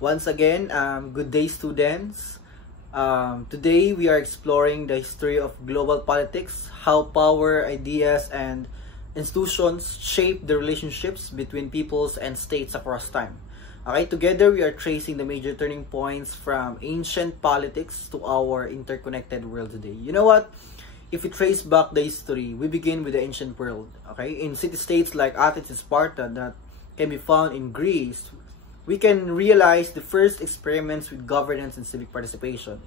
Once again, good day, students. Today we are exploring the history of global politics, how power, ideas, and institutions shape the relationships between peoples and states across time. Okay, together we are tracing the major turning points from ancient politics to our interconnected world today. You know what? If we trace back the history, we begin with the ancient world. Okay, in city-states like Athens and Sparta that can be found in Greece, we can realize the first experiments with governance and civic participation.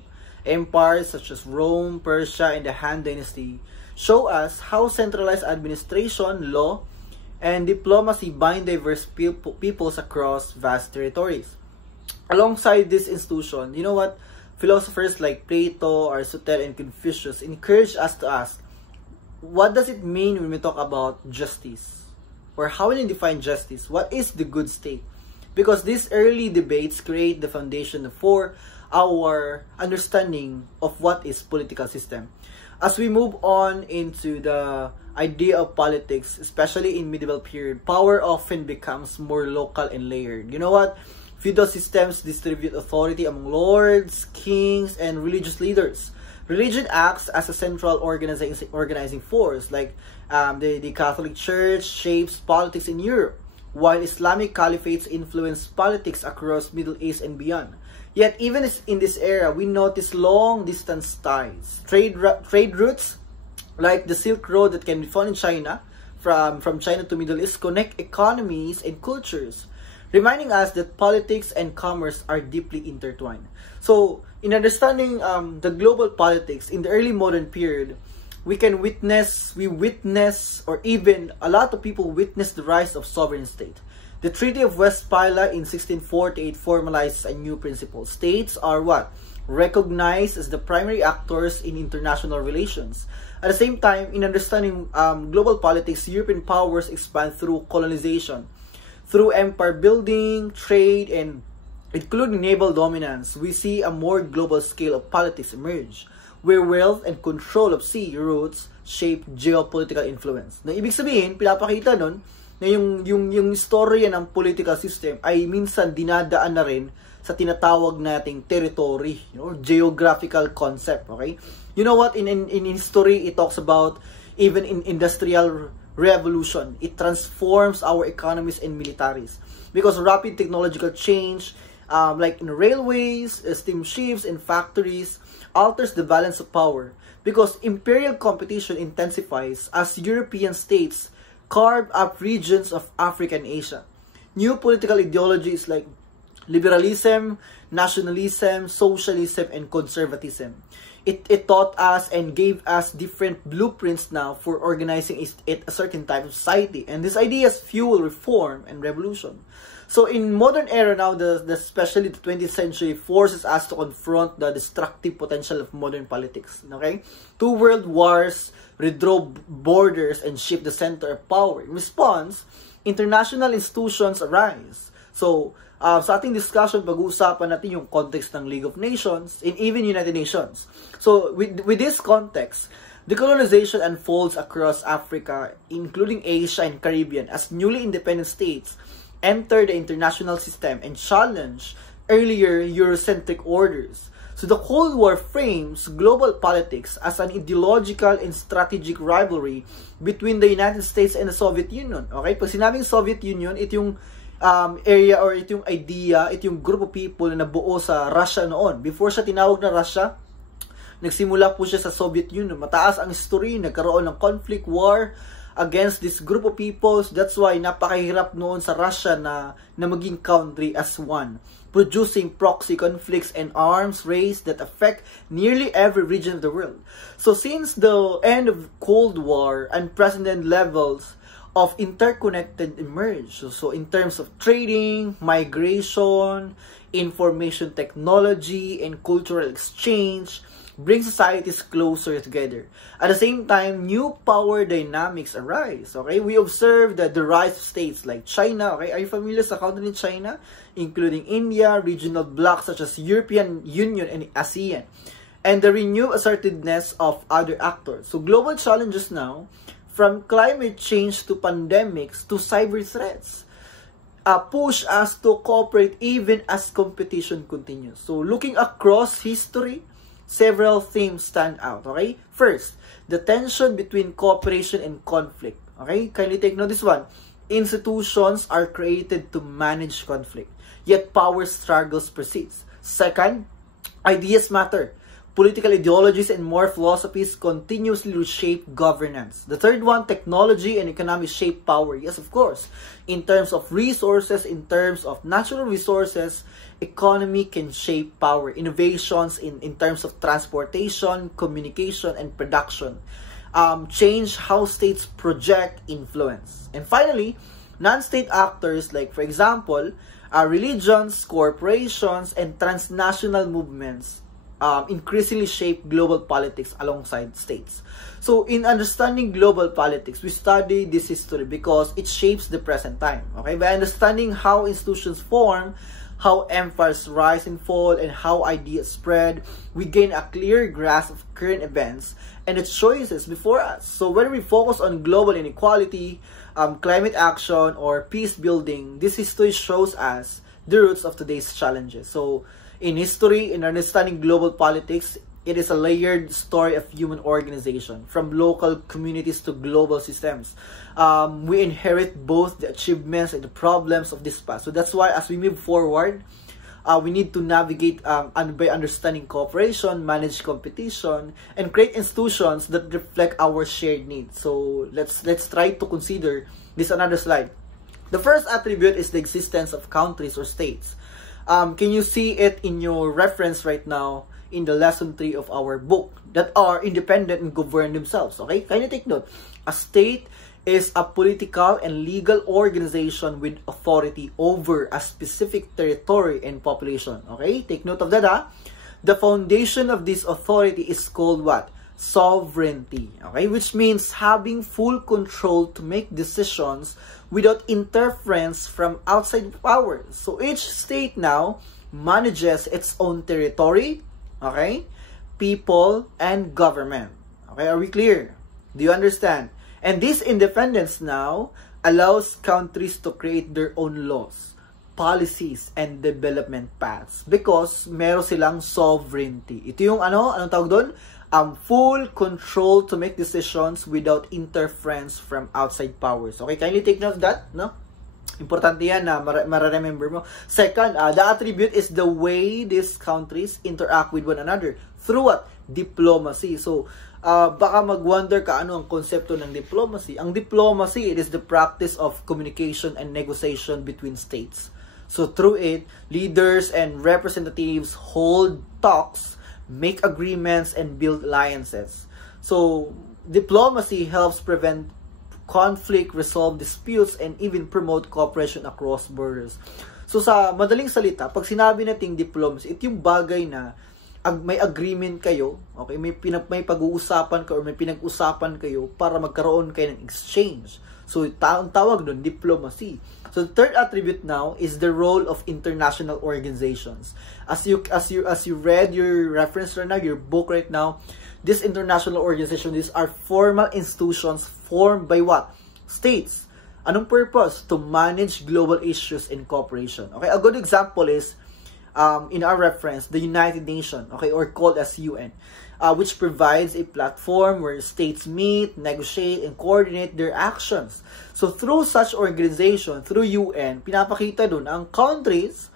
Empires such as Rome, Persia, and the Han Dynasty show us how centralized administration, law, and diplomacy bind diverse peoples across vast territories. Alongside this institution, you know what? Philosophers like Plato, Aristotle, and Confucius encourage us to ask, what does it mean when we talk about justice? Or how will you define justice? What is the good state? Because these early debates create the foundation for our understanding of what is political system. As we move on into the idea of politics, especially in medieval period, power often becomes more local and layered. You know what? Feudal systems distribute authority among lords, kings, and religious leaders. Religion acts as a central organizing force, like the Catholic Church shapes politics in Europe, while Islamic caliphates influence politics across Middle East and beyond. Yet, even in this era, we notice long-distance ties. Trade routes, like the Silk Road that can be found in China, from China to Middle East, connect economies and cultures, reminding us that politics and commerce are deeply intertwined. So, in understanding the global politics in the early modern period, we witness, or even a lot of people witness the rise of sovereign state. The Treaty of Westphalia in 1648 formalizes a new principle. States are what? Recognized as the primary actors in international relations. At the same time, in understanding global politics, European powers expand through colonization. Through empire building, trade, and including naval dominance, we see a more global scale of politics emerge, where wealth and control of sea routes shape geopolitical influence. Na ibig sabihin, pinapakita nun na yung istorya ng political system ay minsan dinadaan na rin sa tinatawag nating territory, geographical concept, okay? You know what? In history, it talks about even in industrial revolution. It transforms our economies and militaries because rapid technological change, like in railways, steamships, and factories, alters the balance of power because imperial competition intensifies as European states carve up regions of Africa and Asia. New political ideologies like liberalism, nationalism, socialism, and conservatism. It taught us and gave us different blueprints now for organizing a certain type of society. And these ideas fuel reform and revolution. So in modern era now, especially the 20th century, forces us to confront the destructive potential of modern politics. Okay? Two world wars redraw borders and shift the center of power. In response, international institutions arise. So, sa ating discussion, pag-uusapan natin yung context ng League of Nations and even United Nations. So, with this context, decolonization unfolds across Africa, including Asia and Caribbean, as newly independent states enter the international system and challenge earlier Eurocentric orders. So, the Cold War frames global politics as an ideological and strategic rivalry between the United States and the Soviet Union. Okay? Pag sinabing Soviet Union, ito yung area or ito yung idea, ito yung group of people na nabuo sa Russia noon. Before siya tinawag na Russia, nagsimula po siya sa Soviet Union. Mataas ang history, nagkaroon ng conflict, war against this group of peoples. That's why napakahirap noon sa Russia na maging country as one, producing proxy conflicts and arms race that affect nearly every region of the world. So since the end of Cold War, unprecedented levels of interconnected emerge. So in terms of trading, migration, information technology, and cultural exchange, bring societies closer together. At the same time, new power dynamics arise. Okay, we observe that the rise of states like China. Okay, are you familiar sa country in China, including India, regional blocs such as European Union and ASEAN, and the renewed assertiveness of other actors. So global challenges now, from climate change to pandemics to cyber threats, push us to cooperate even as competition continues. So looking across history, several themes stand out, okay? First, the tension between cooperation and conflict, okay? Kindly take note this one. Institutions are created to manage conflict, yet power struggles persist. Second, ideas matter. Political ideologies and more philosophies continuously reshape governance. The third one, technology and economics shape power. Yes, of course. In terms of resources, in terms of natural resources, economy can shape power. Innovations in terms of transportation, communication, and production change how states project influence. And finally, non-state actors like, for example, religions, corporations, and transnational movements increasingly shape global politics alongside states. So in understanding global politics, we study this history because it shapes the present time. Okay, by understanding how institutions form, how empires rise and fall, and how ideas spread, we gain a clear grasp of current events and its choices before us. So whether we focus on global inequality, climate action, or peace building, this history shows us the roots of today's challenges. So in history, in understanding global politics, it is a layered story of human organization, from local communities to global systems. We inherit both the achievements and the problems of this past. So that's why as we move forward, we need to navigate by understanding cooperation, manage competition, and create institutions that reflect our shared needs. So let's try to consider this another slide. The first attribute is the existence of countries or states. Can you see it in your reference right now in the lesson 3 of our book, that are independent and govern themselves? Okay, can you take note? A state is a political and legal organization with authority over a specific territory and population. Okay, take note of that. The foundation of this authority is called what? Sovereignty. Okay, which means having full control to make decisions without interference from outside powers. So each state now manages its own territory, okay, people, and government. Okay, are we clear? Do you understand? And this independence now allows countries to create their own laws, policies, and development paths because meron silang sovereignty. Ito yung anong tawag doon? Full control to make decisions without interference from outside powers. Okay, kindly take note of that, no? Importante yan na mara-remember mo. Second, the attribute is the way these countries interact with one another. Through what? Diplomacy. So, baka mag-wonder ka ano ang konsepto ng diplomacy. Ang diplomacy, it is the practice of communication and negotiation between states. So, through it, leaders and representatives hold talks, make agreements, and build alliances. So, diplomacy helps prevent conflict, resolve disputes, and even promote cooperation across borders. So, sa madaling salita, pag sinabi nating diplomacy, ito yung bagay na may agreement kayo, okay, may pag-uusapan kayo or may pinag-usapan kayo para magkaroon kayo ng exchange. So, tawag doon, diplomacy. So, the third attribute now is the role of international organizations. As you read your reference right now, your book right now, this international organization, these are formal institutions formed by what? States. Anong purpose? To manage global issues in cooperation. Okay, a good example is, in our reference, the United Nations, okay, or called as UN, which provides a platform where states meet, negotiate, and coordinate their actions. So, through such organization, through UN, pinapakita dun ang countries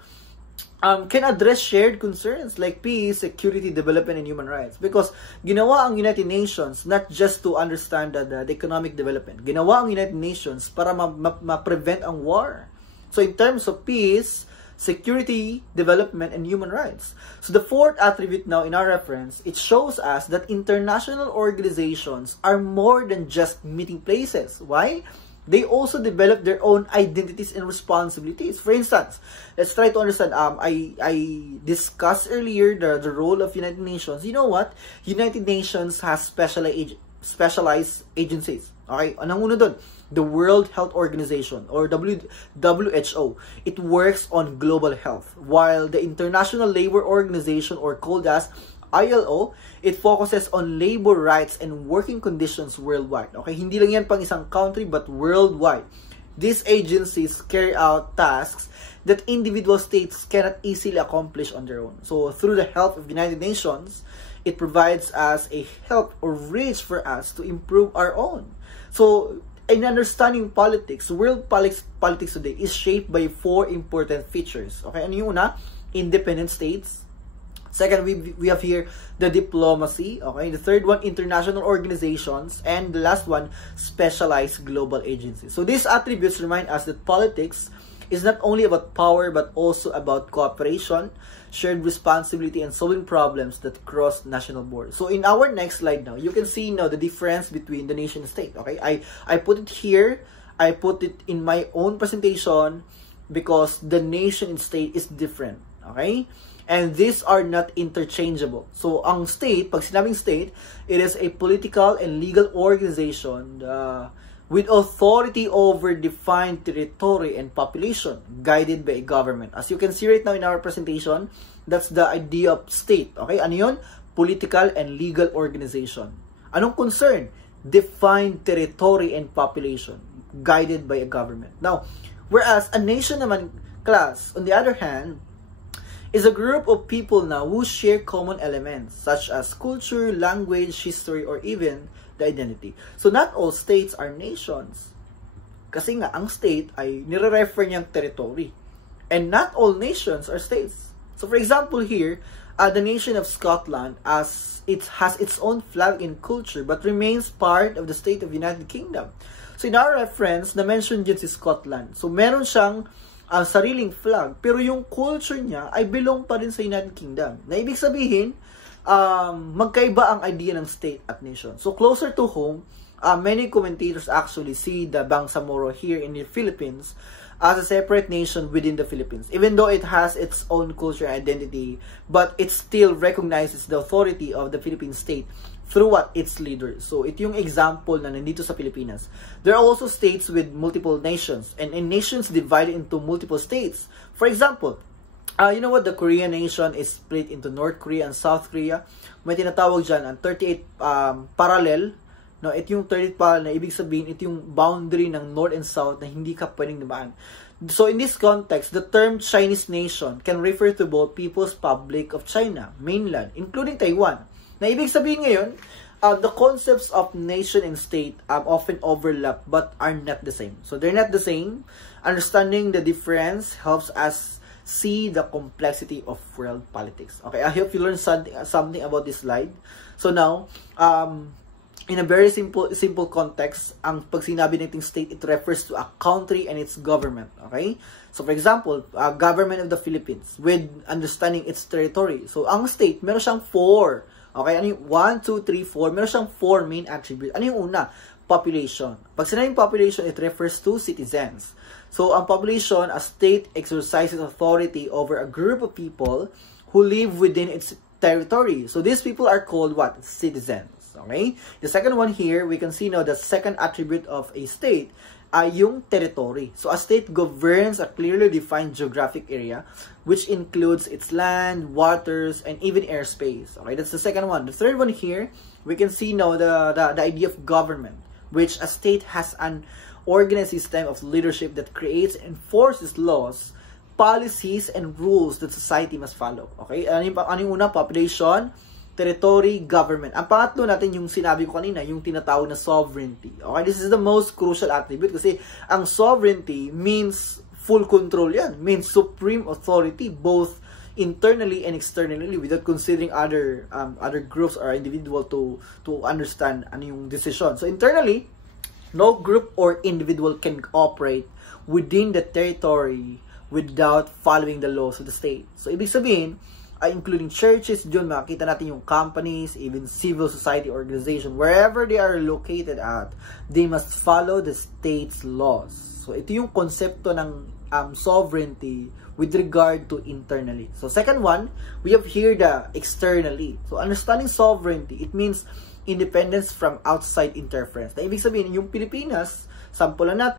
can address shared concerns like peace, security, development, and human rights. Because ginawa ang United Nations not just to understand the economic development. Ginawa ang United Nations para ma-prevent ang war. So, in terms of peace, security, development, and human rights. So the fourth attribute now in our reference, it shows us that international organizations are more than just meeting places. Why? They also develop their own identities and responsibilities. For instance, let's try to understand, I discussed earlier the role of United Nations. You know what? United Nations has specialized agencies. Okay? Anong una doon? The World Health Organization or WHO. It works on global health, while the International Labor Organization or called as ILO, it focuses on labor rights and working conditions worldwide. Okay, hindi lang yan pang isang country but worldwide. These agencies carry out tasks that individual states cannot easily accomplish on their own. So through the help of United Nations, it provides us a help or reach for us to improve our own. So in understanding politics, world politics today is shaped by 4 important features. Okay, ano yung una? Independent states. Second, we have here the diplomacy. Okay, the third one, international organizations, and the last one, specialized global agencies. So these attributes remind us that politics is not only about power but also about cooperation, shared responsibility, and solving problems that cross national borders. So in our next slide now, you can see now the difference between the nation state. Okay, I put it here. I put it in my own presentation because the nation and state is different. Okay, and these are not interchangeable. So ang state, pag sinabing state, it is a political and legal organization with authority over defined territory and population, guided by a government. As you can see right now in our presentation, that's the idea of state. Okay, ano yun? Political and legal organization. Anong concern? Defined territory and population, guided by a government. Now, whereas a nation naman, class, on the other hand, is a group of people now who share common elements such as culture, language, history, or even the identity. So not all states are nations. Kasi nga, ang state ay nire-refer niyang territory. And not all nations are states. So for example here, the nation of Scotland as it has its own flag and culture but remains part of the state of United Kingdom. So in our reference, na-mention dyan si Scotland. So meron siyang sariling flag, pero yung culture niya ay belong pa rin sa United Kingdom. Na ibig sabihin, magkaiba ang idea ng state at nation. So closer to home, many commentators actually see the Bangsamoro here in the Philippines as a separate nation within the Philippines. Even though it has its own culture and identity, but it still recognizes the authority of the Philippine state through what? Its leaders. So, ito yung example na nandito sa Pilipinas. There are also states with multiple nations and nations divided into multiple states. For example, you know what? The Korean nation is split into North Korea and South Korea. May tinatawag dyan ang 38 parallel. No, ito yung 38 parallel na ibig sabihin, ito yung boundary ng North and South na hindi ka pwedeng dumaan. So, in this context, the term Chinese nation can refer to both People's Republic of China, mainland, including Taiwan. Na ibig sabihin ngayon, the concepts of nation and state often overlap but are not the same. So they're not the same. Understanding the difference helps us see the complexity of world politics. Okay, I hope you learned something about this slide. So now, in a very simple context, ang pag sinabi nating state, it refers to a country and its government. Okay? So for example, government of the Philippines with understanding its territory. So ang state, meron siyang 4. Okay, ano yung 1, 2, 3, 4? Meron siyang 4 main attributes. Ano yung una? Population. Pag sinabing population, it refers to citizens. So, ang population, a state exercises authority over a group of people who live within its territory. So, these people are called what? Citizens. Okay? The second one here, we can see now the second attribute of a state ay yung territory. So, a state governs a clearly defined geographic area which includes its land, waters, and even airspace. Okay, that's the second one. The third one here, we can see now the idea of government, which a state has an organized system of leadership that creates and enforces laws, policies, and rules that society must follow. Okay, ano yung una? Population, territory, government. Ang pangatlo natin yung sinabi ko kanina, yung tinatawag na sovereignty. Okay, this is the most crucial attribute kasi ang sovereignty means full control yan. Means supreme authority both internally and externally without considering other groups or individual to understand ano yung decision. So internally, no group or individual can operate within the territory without following the laws of the state. So ibig sabihin, including churches, dyan makikita natin yung companies, even civil society organization, wherever they are located at, they must follow the state's laws. So ito yung konsepto ng sovereignty with regard to internally. So second one, we have here the externally. So understanding sovereignty, it means independence from outside interference. Na ibig sabihin, yung Pilipinas, sample na natin,